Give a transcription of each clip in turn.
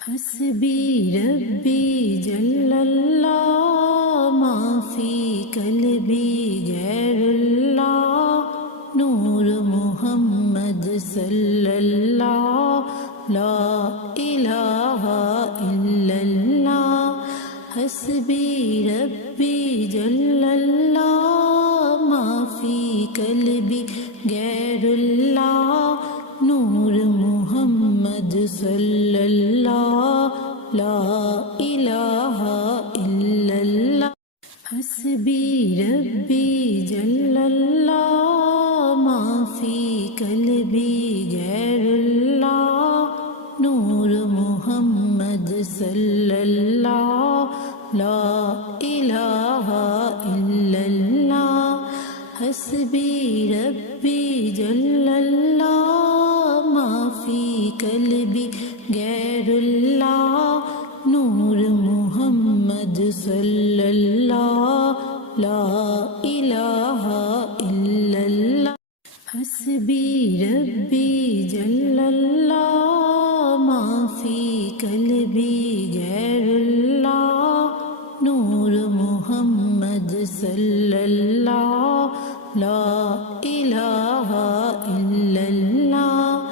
حسبی ربی جل اللہ ما فی قلبی غیر اللہ نور محمد صلی اللہ لا الہ الا اللہ حسبی ربی جل اللہ ما فی قلبی غیر اللہ نور محمد صلی اللہ لا الہ الا اللہ حسبی ربی جل اللہ ما فی قلبی غیر اللہ نور محمد صلی اللہ لا الہ الا اللہ حسبی ربی جل اللہ ما فی قلبی غیر اللہ نور محمد صلی اللہ لا الہ الا اللہ حسبی ربی جل اللہ ما فی قلبی غیر اللہ نور محمد صلی اللہ لا الہ الا اللہ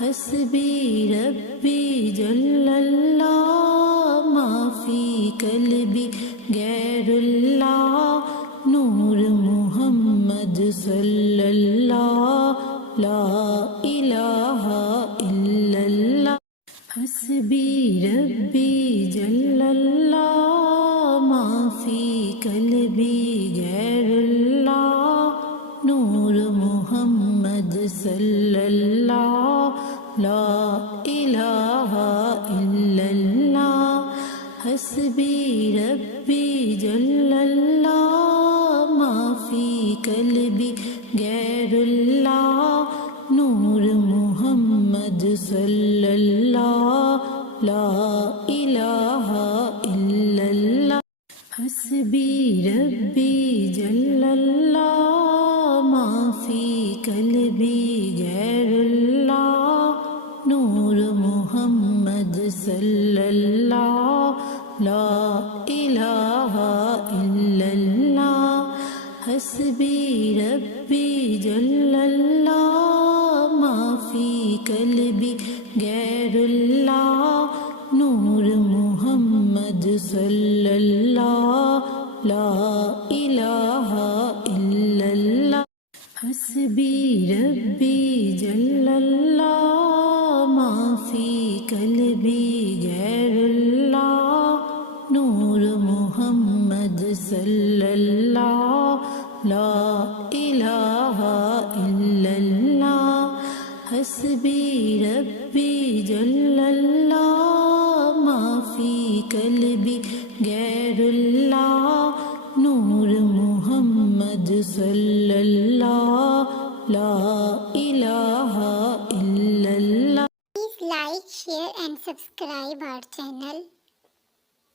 حسبی ربی جل اللہ ما فی قلبی غیر اللہ نور محمد صلی اللہ لا الہ الا اللہ حسبی ربی جل اللہ ما فی قلبی غیر اللہ نور محمد صلی اللہ لا الہ الا اللہ حسبی ربی جل اللہ ما فی قلبی غیر اللہ نور محمد صلی اللہ لا الہ الا اللہ حسبی ربی جل اللہ ما فی قلبی غیر اللہ نور محمد صلی اللہ لا الہ الا اللہ حسبی ربی جل اللہ ما فی قلبی غیر اللہ نور محمد صلی اللہ لا الہ الا اللہ حسبی ربی جل اللہ ما فی قلبی غیر اللہ نور محمد صلی اللہ لا الہ الا اللہ حسبی ربی جل اللہ ما فی قلبی غیر اللہ نور محمد صلی اللہ لا الہ الا اللہ Please like, share and subscribe our channel.